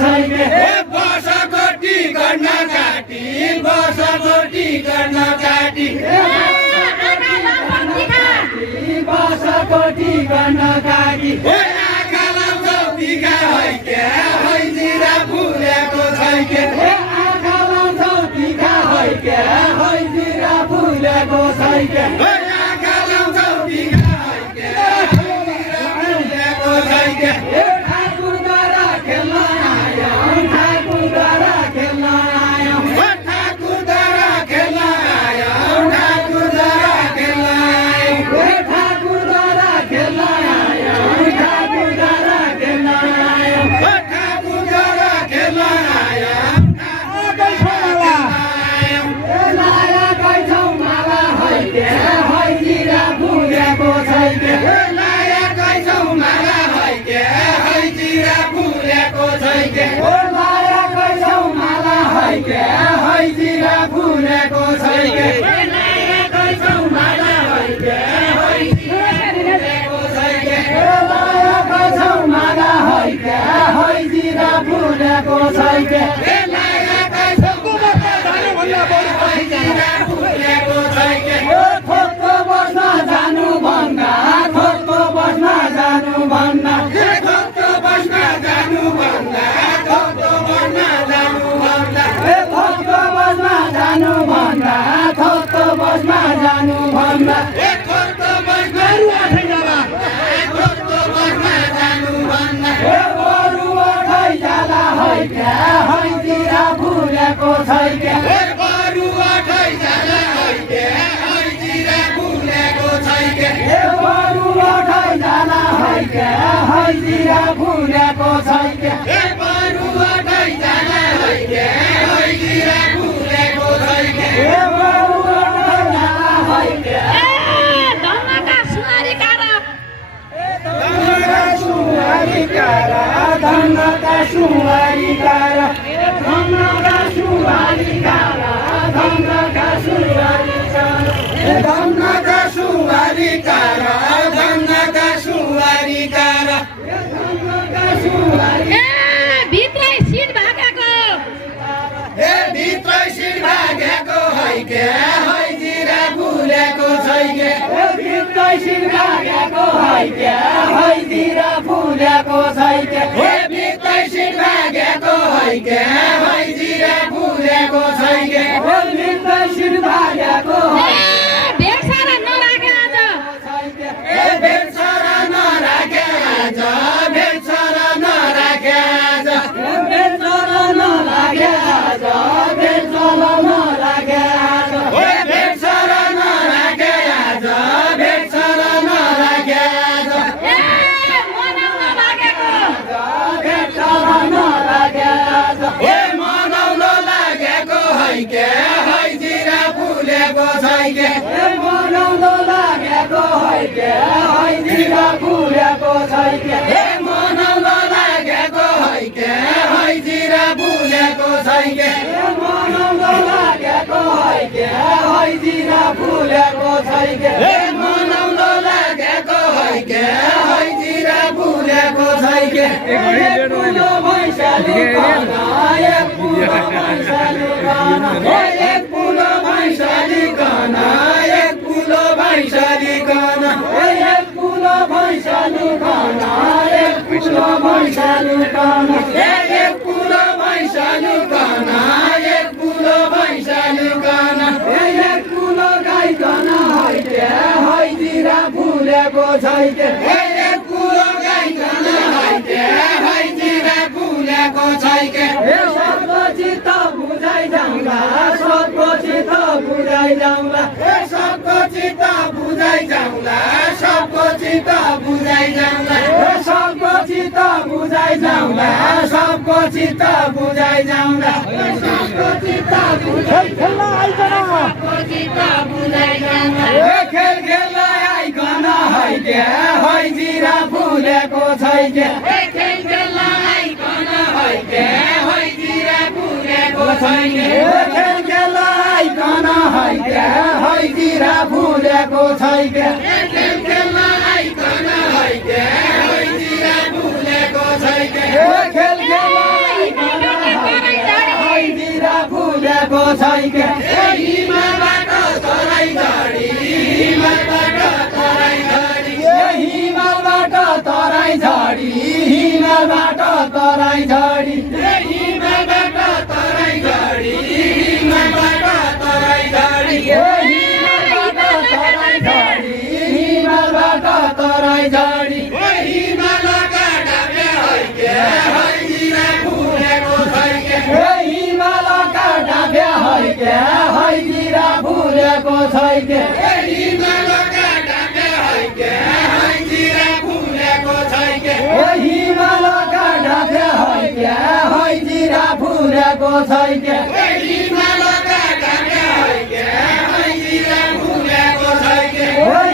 छैन बसकोटी गर्न काटी बसकोटी गर्न काटी बसकोटी गर्न काटी आँखा लाउँछौ टिका है क्या है जिरा फुलेको छैन आँखा लाउँछौ टिका है क्या है जिरा फुलेको छैन आँखा लाउँछौ टिका है क्या है जिरा फुलेको छैन ठाकुरद्वारा खेल्न आयौँ ठाकुरद्वारा खेल्न आयौँ ठाकुरद्वारा खेल्न आयौँ ठाकुरद्वारा खेल्न आयौँ ठाकुरद्वारा खेल्न आयौँ ठाकुरद्वारा खेल्न आयौँ ठाकुरद्वारा खेल्न आयौँ लाया कैछौँ माला है क्या है जिरा फुलेको छैन लाया कैछौँ माला है क्या है जिरा फुलेको छैन लाया कैछौँ माला है क्या है जिरा फुलेको छैन लाया कैछौँ माला है क्या है जिरा फुलेको छैन लाया कैछौँ माला है क्या है जिरा फुलेको छैन लाया कैछौँ खोजको बस्न जानु भन्दा खोजको बस्न जानु भन्दा खोजको बस्न जानु भन्दा खोजको बस्न जानु भन्दा खोजको बस्न जानु भन्दा खोजको बस्न जानु भन्दा खोजको बस्न खोजको बस्न जानु भन्दा बरु अठै जाला है क्या है जिरा फुलेको छैन बरु अठै जाला है क्या है जिरा फुलेको छैन बरु अठै जाला है क्या है जिरा फुलेको छैन बरु अठै जाला है क्या है जिरा फुलेको छैन बरु अठै जाला है क्या धन्नका सुवारी कारा धन्नका सुवारी कारा धन्नका सुवारी कारा धन्नका सुवारी कारा धन्नका सुवारी कारा धन्नका सुवारी कारा धन्नका सुवारी कारा धन्नका सुवारी भित्रै सिट भागेको भित्रै सिट भागेको है क्या है जिरा फुलेको छैन भित्रै सिट भागेको है क्या है जिरा फुलेको छैन भित्रै सिट भागेको है क्या है जिरा फुलेको छैन भित्रै सिट भागेको भेटसारा नराखे आज भेटसारा नराखे आज भेटसारा नराखे आज भेटसारा नराखे आज भेटसारा नराखे आज भेटसारा नराखे आज भेटसारा नराखे आज मनाउन लागेको भेटसारा नराखे आज मनाउन लागेको है क्या है जिरा फुलेको छैन मनाउन लागेको है क्या है जिरा फुलेको छैन मनाउन लागेको है क्या है जिरा फुलेको छैन मनाउन लागेको है क्या है जिरा फुलेको छैन मनाउन लागेको है क्या है जिरा फुलेको छैन एक पुलो भैँसालु कन एक पुलो भैँसालु कन एक पुलो भैँसालु कन एक पुलो भैँसालु कन एक पुलो भैँसालु कन एक पुलो भैँसालु कन एक पुलो भैँसालु कन एक पुलो भैँसालु कन एक पुलो गाई कन है क्या है जिरा फुलेको छैन एक पुलो गाई कन है क्या है जिरा फुलेको छैन सबको चित्त बुझाइ जाउँला सबको चित्त बुझाइ जाउँला सबको चित्त बुझाइ जाउँला सबको चित्त बुझाइ जाउँला सबको चित्त बुझाइ जाउँला सबको चित्त बुझाइ जाउँला सबको चित्त बुझाइ खेल्न आइकन सबको चित्त बुझाइ जाउँला खेल खेल्न आइकन है क्या है जिरा फुलेको छैन खेल खेल्न आइकन है क्या है जिरा फुलेको छैन खेल खेल्न आइकन है क्या है जिरा फुलेको छैन खेल खेल्न आइकन है क्या है जिरा फुलेको छैन खेल खेल्न छैके हिमालबाट तराई झरी हिमालबाट तराई झरी हिमालबाट तराई झरी हिमालबाट तराई झरी हिमालबाट तराई झरी हिमालबाट तराई झरी हिमालबाट तराई झरी हिमालबाट तराई झरी हिमालका ढाबे हैके हैजिरा फुलेको छैके हिमालका ढाबे हैके हैजिरा फुलेको छैके हिमालका ढाबे हैके हैजिरा फुलेको छैके हिमालका ढाबे हैके हैजिरा फुलेको छैके हिमालका ढाबे हैके हैजिरा फुलेको छैके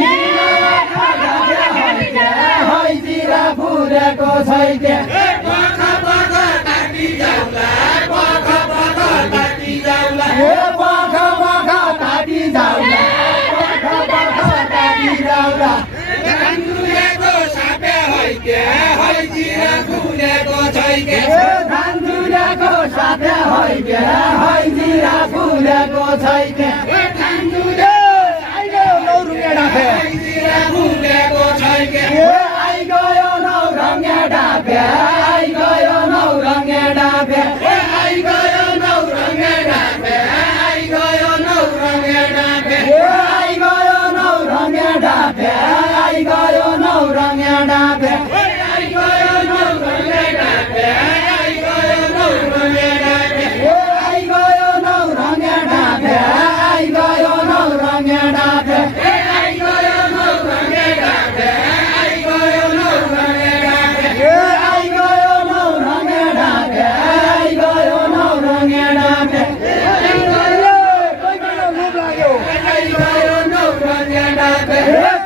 हिमालका ढाबे हैके हैजिरा फुलेको छैके पख पख ताती जाउला पख पख ताती जाउला पख पख ताती जाउला पख पख ताती जाउला धानधुलेको सापे हैके हैजिरा फुलेको छैके धानधुलेको सापे हैके हैजिरा फुलेको छैके धानधुले आइगयो नौरुङ्गे ढापे हैजिरा फुलेको छैके आइगयो नौरङ्गे ढापे आइगयो नौरङ्गे ढापे आइगयो नौरङ्गे ढापे आइगयो नौरङ्गे ढापे आइगयो नौरङ्गे ढापे आइगयो नौरङ्गे ढापे आइगयो नौरङ्गे ढापे आइगयो नौरङ्गे ढापे आइगयो नौरङ्गे ढापे आइगयो नौरङ्गे ढापे आइगयो नौरङ्गे ढापे आइगयो नौरङ्गे ढापे आइगयो नौरङ्गे ढापे आइगयो नौरङ्गे ढापे आइगयो नौरङ्गे ढापे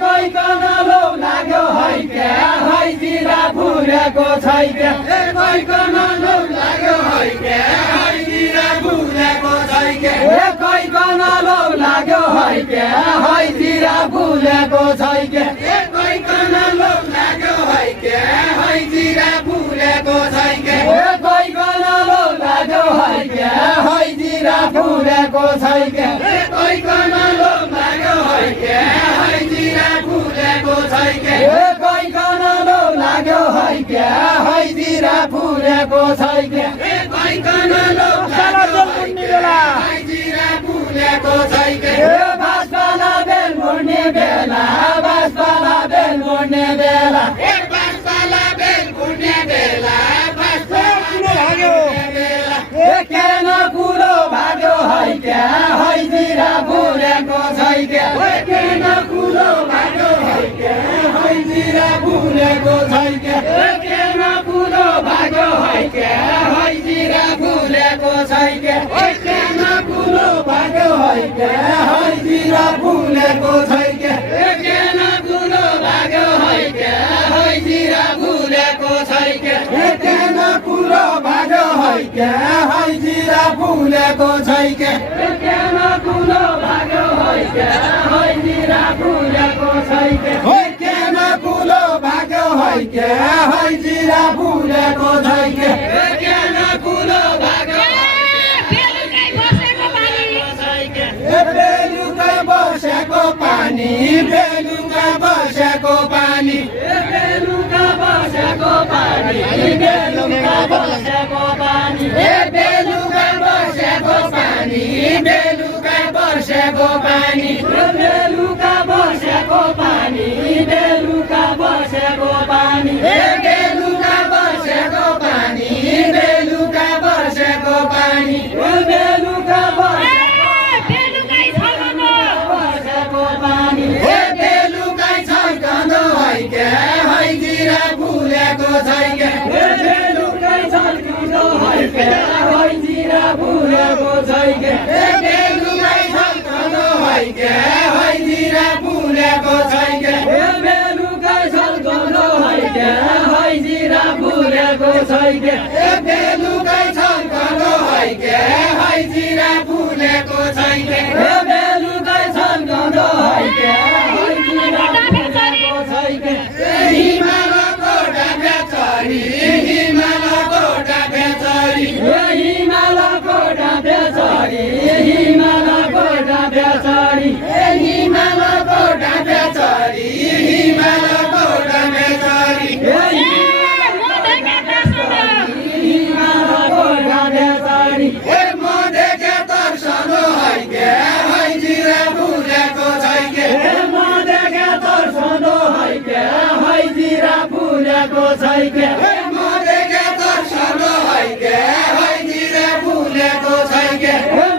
कैकन लोभ लाग्यो हैके हैजिरा फुलेको छैके कैकन लोभ लाग्यो हैके हैजिरा फुलेको छैके कैकन लोभ लाग्यो हैके हैजिरा फुलेको छैके कैकन लोभ लाग्यो हैके हैजिरा फुलेको छैके कैकन लोभ लाग्यो हैके हैजिरा फुलेको छैके कैकन लोभ लाग्यो हैके हैजिरा फुलेको छैके कैकन लोभ लाग्यो हैके हैजिरा फुलेको छैके कैकन लोभ लाग्यो हैके हैजिरा फुलेको छैके बासपाला बेल मोड्ने बेला बासपाला बेल मोड्ने बेला बासपाला बेल मोड्ने बेला केन कुलो भाग्यो हैके हैजिरा फुलेको छैके केन कुलो भाग्यो हैके हैजिरा फुलेको छैके केन कुलो भाग्यो हैके हैजिरा फुलेको छैके केन कुलो भाग्यो हैके हैजिरा फुलेको छैके केन कुलो भाग्यो हैके हैजिरा फुलेको छैके केन कुलो भाग्यो हैके हैजिरा फुलेको छैके केन कुलो भाग्यो हैके हैजिरा फुलेको छैके केन कुलो भाग्यो हैके हैजिरा फुलेको छैके केन कुलो भाग्यो बेलुकै बसेको पानी बेलुकै बसेको पानी बेलुका बसेको पानी बेलुका बसेको पानी बेलुका बसेको पानी बेलुका बसेको पानी बेलुका बसेको पानी बेलुका बसेको पानी बेलुका बसेको पानी बेलुका बसेको पानी बेलुका बसेको पानी बेलुका बेलुकै छल्कनो बसेको पानी बेलुकै छल्कनो हैके हैजिरा फुलेको छैके बेलुकै छल्कनो हैके हैजिरा फुलेको छैके बेलुकै छल्कनो हैके हैजिरा फुलेको छैके बेलुकै छल्कनो हैके हैजिरा फुलेको छैके बेलुकै छल्कनो हैके हैजिरा फुलेको छैके बेलुकै छल्कनो हैके हैजिरा फुलेको छैके हिमालको ढाबे चरी हिमालको ढाबे चरी हिमालको ढाबे चरी फुलेको छैके मदेके तर्सन हैके हैजिरा फुलेको छैके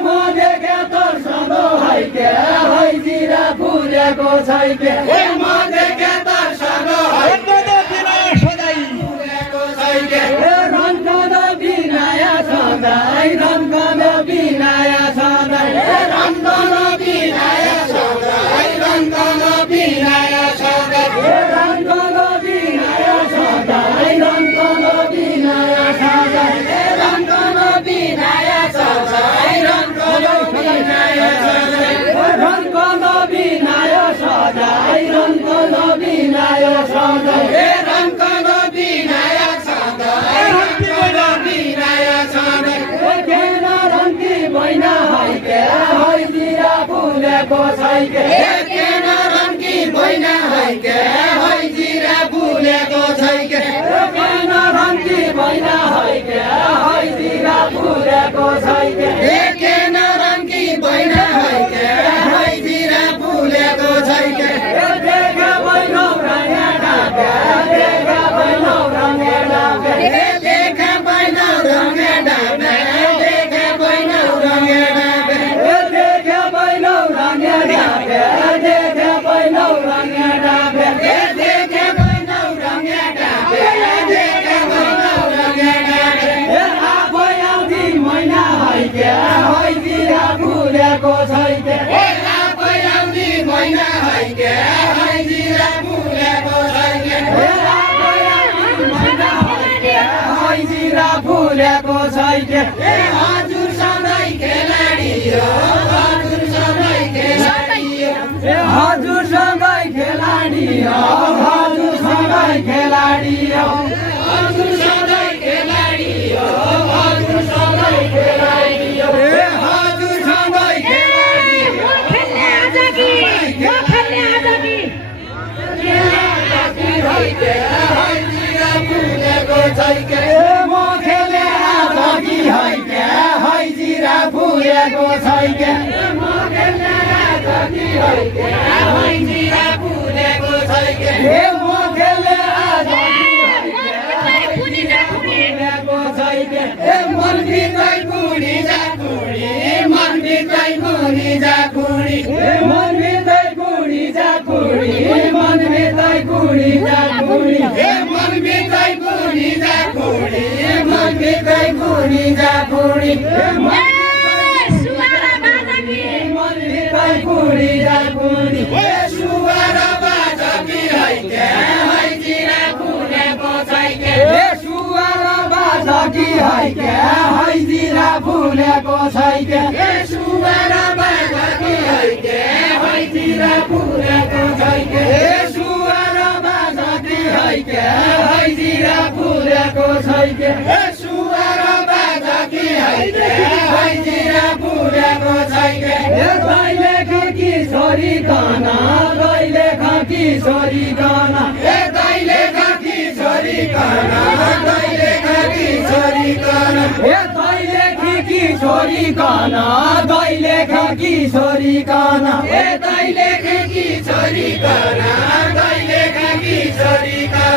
मदेके तर्सन हैके हैजिरा फुलेको छैके मदेके तर्सन हैके फुलेको छैके रङ्कन बिनाया सधैँ रङ्कन बिनाया सधैँ रङ्कन बिनाया सधैँ रङ्कन बिनाया सधैँ रङ्कन बिनाया सधैँ रङ्कन बिनाया सधैँ रङ्कन बिनाया सधैँ रङ्कन बिनाया सधैँ रङ्कन बिनाया सधैँ रङ्कन बिनाया सधैँ रङ्कन बिनाया सधैँ रङ्कन बिनाया सधैँ केन रङ्की मैना हैके हैजिरा फुलेको छैके केन रङ्की मैना हैके हैजिरा फुलेको छैके केन रङ्की मैना हैके हैजिरा फुलेको छैके केन रङ्की मैना हैके हैजिरा फुलेको छैके देखा बैनौ रङ्गे डाके देखा बैनौ रङ्गे डाके देखा बैनौ रङ्गे डाके देखा बैनौ रङ्गे डाके देखा बैनौ रङ्गे डाके देखा बैनौ रङ्गे डाके देखा बैनौ रङ्गे डाके देखा बैनौ रङ्गे डाके आफै आउँदी मैना हैके हैजिरा फुलेको छैके आफै आउँदी मैना हैके हैजिरा फुलेको छैके आफै आउँदी मैना हैके हैजिरा फुलेको छैके हजुर सधैँ खेलाडी हो हजुर सधैँ खेलाडी हो हजुर सधैँ खेलाडी हो हजुर सधैँ खेलाडी हो हजुर सधैँ खेलाडी हो हजुर सधैँ खेलाडी हो हजुर सधैँ खेलाडी हो खेल्ने आज कि खेल्ने आज कि हैजिरा फुलेको छैके म खेले आज कि हैके हैजिरा फुलेको छैके म खेले आज कि हैके हैजिरा फुलेको छैके म खेले आज कि फुलेको छैके मन भित्रै कुडी जा कुडी मन भित्रै कुडी जा कुडी मन भित्रै कुडी जा कुडी मन भित्रै कुडी जा कुडी मन भित्रै कुडी जा कुडी मन भित्रै कुडी जा कुडी सुवाला बाजा कि मन भित्रै कुडी जा कुडी सुवाला बाजा कि हैके हैजिरा फुलेको छैके सुवाला बाजा कि हैके हैजिरा फुलेको छैके सुवाला बाजा कि हैके हैजिरा फुलेको छैके सुवाला बाजा कि हैके हैजिरा फुलेको छैके सुवाला बाजा कि हैके हैजिरा फुलेको छैके दैले खकी छोरी गाना दैले खकी छोरी गाना दैले खकी छोरी गाना दैले खकी छोरी गाना दैले खकी छोरी गाना दैले खकी छोरी गाना दैले खकी छोरी गाना दैले खकी छोरी गाना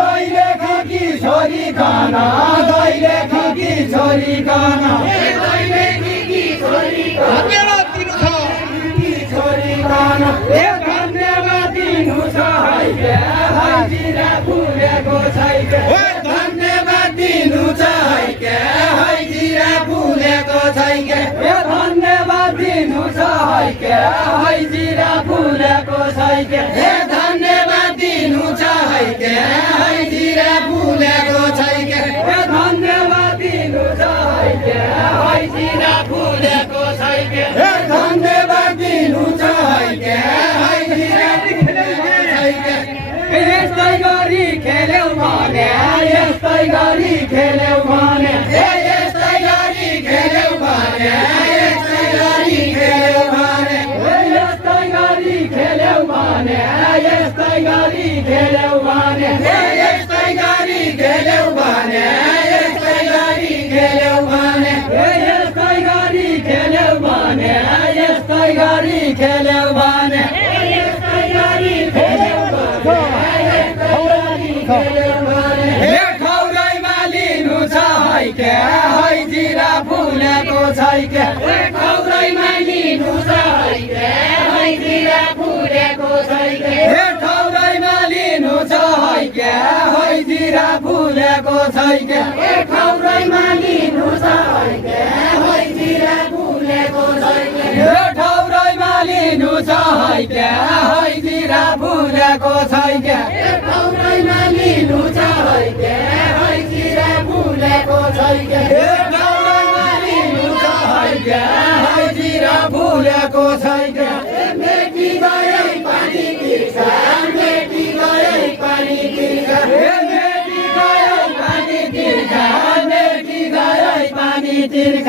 दैले खकी छोरी गाना दैले खकी छोरी गाना दैले खकी छोरी गाना छोरी गाना धन्यवाद दिनु छ हैके हैजिरा फुलेको छैके धन्यवाद दिनु छ हैके हैजिरा फुलेको छैके धन्यवाद दिनु छ हैके हैजिरा फुलेको छैके धन्यवाद दिनु छ हैके हैजिरा फुलेको छैके धन्यवाद दिनु छ हैके हैजिरा फुलेको छैके धन्यवाद दिनु छ हैके हैजिरा फुलेको छैके यस्तै गरी खेल्यौ भने यस्तै गरी खेल्यौ भने यस्तै गरी खेल्यौ भने यस्तै गरी खेल्यौ भने यस्तै गरी खेल्यौ भने यस्तै गरी खेल्यौ भने यस्तै गरी खेल्यौ भने यस्तै गरी खेल्यौ भने यस्तै गरी खेल्यौ भने यस्तै गरी खेल्यौ भने यस्तै गरी खेल्यौ भने छैके ठौरैमा लिनु छ हैके हैजिरा फुलेको छैके ठौरैमा लिनु छ हैके हैजिरा फुलेको छैके ठौरैमा लिनु छ हैके हैजिरा फुलेको छैके ठौरैमा लिनु छ हैके हैजिरा फुलेको छैके ठौरैमा लिनु छ हैके हैजिरा फुलेको छैके ठौरैमा लिनु छ हैके हैजिरा फुलेको छैके मेटी गए पानी तिर्छ मेटी गए पानी तिर्छ मेटी गए पानी तिर्छ मेटी गए पानी तिर्छ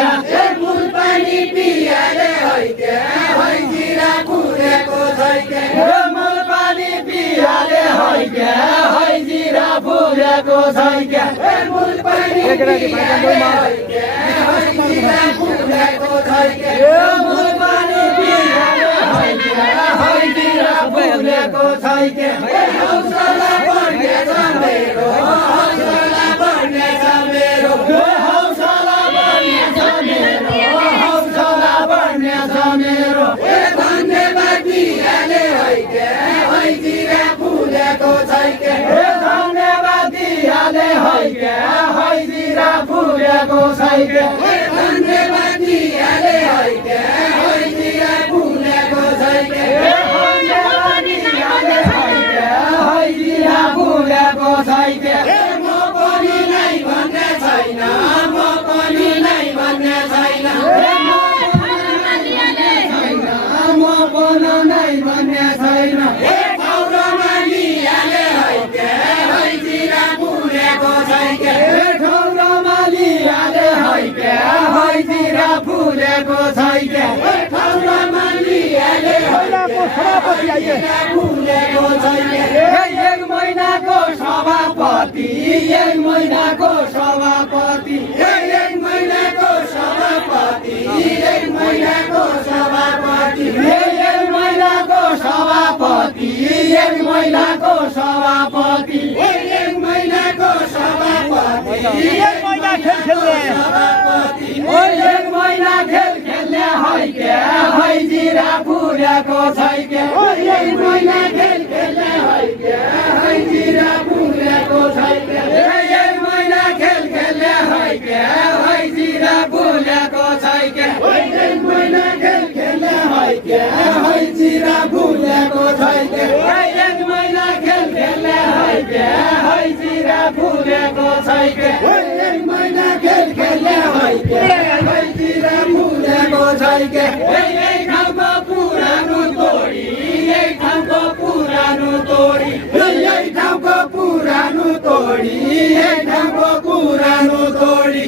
फुल पानी पियाले हैके हैजिरा फुलेको छैके मूल पानी पियाले हैके हैजिरा फुलेको छैके मूल पानी पियाले हैके हैजिरा फुलेको छैके मूल पानी पियाले हैके हैजिरा फुलेको छैके हौसला बढ्नेछ मेरो हौसला बढ्नेछ मेरो हौसला बढ्नेछ मेरो हौसला बढ्नेछ मेरो धन्यवाद दियाले हैके हैजिरा फुलेको छैके धन्यवाद दियाले हैके हैजिरा फुलेको छैके धन्यवाद दियाले हैके हैजिरा फुलेको छैके धन्यवाद दियाले हैके हैजिरा फुलेको छैके म पनि नै भन्ने छैन म पनि नै भन्ने छैन म पनि नै भन्ने छैन ठौरमा लियाले हैके हैजिरा फुलेको छैके ठौरमा लियाले हैके हैजिरा फुलेको छैके ठौरमा लियाले हैके हैजिरा फुलेको छैके एक महिनाको सभापति एक महिनाको सभापति एक महिनाको सभापति एक महिनाको सभापति एक महिनाको सभापति एक महिनाको सभापति एक महिनाको सभापति एक महिना खेल खेल्ने एक महिना खेल खेल्ने हैके हैजिरा फुलेको छैके एक महिना खेल खेल्ने हैके हैजिरा फुलेको छैके एक महिना खेल खेल्ने हैके हैजिरा फुलेको छैके एक महिना खेल खेल्ने हैके हैजिरा फुलेको छैके एक महिना खेल खेल्ने हैके हैजिरा फुलेको छैके एक महिना खेल खेल्ने हैके हैजिरा फुलेको छैके एक ठाउँको पुरानो तोडी एक ठाउँको पुरानो तोडी एक ठाउँको पुरानो तोडी एक ठाउँको पुरानो तोडी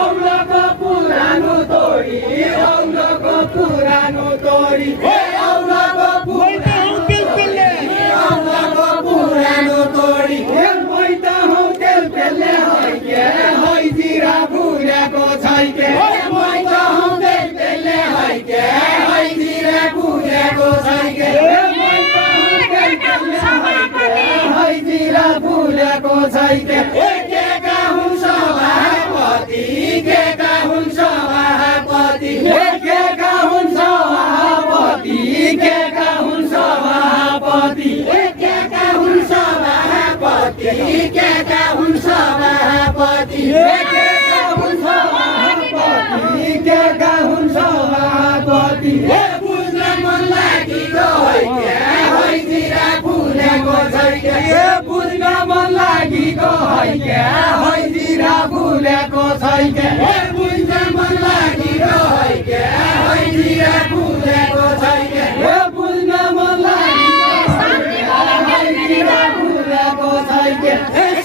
औलाको पुरानो तोडी औलाको पुरानो तोडी औलाको पुरानो तोडी मैता हौ तेल पेल्ने हैके हैजिरा फुलेको छैके मैता हौ तेल पेल्ने हैके हैजिरा फुलेको छैके हैजिरा फुलेको छैके के का हुन् सभापति के का हुन् सभापति के का हुन् सभापति के का हुन् सभापति के का हुन् सभापति के का हुन् सभापति के का हुन् सभापति के का हुन् सभापति बुझ्न मन लागेको हैके हैजिरा फुलेको छैके बुझ्न मन लागेको हैके हैजिरा फुलेको छैके बुझ्न मन लागेको हैके हैजिरा फुलेको छैके बुझ्न मन लागेको हैजिरा फुलेको छैके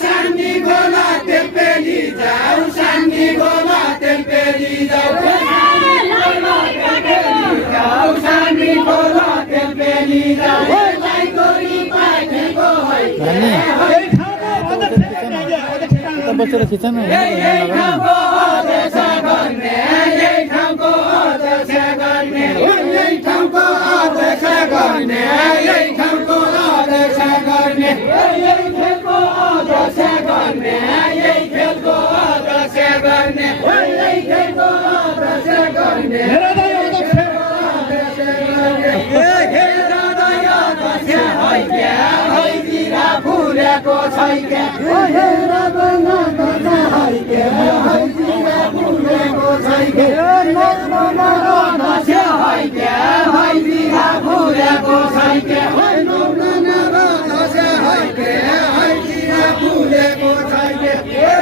शान्ति गोला तेल पेली जाऊ शान्ति गोला तेल पेली जाऊ शान्ति गोला तेल पेली जाऊ बसेर खिच्छ न गर्ने छैके हे रबना दसा हैके हैजिरा फुलेको छैके नौना दसा हैके हैजिरा फुलेको छैके नौना दसा हैके हैजिरा फुलेको छैके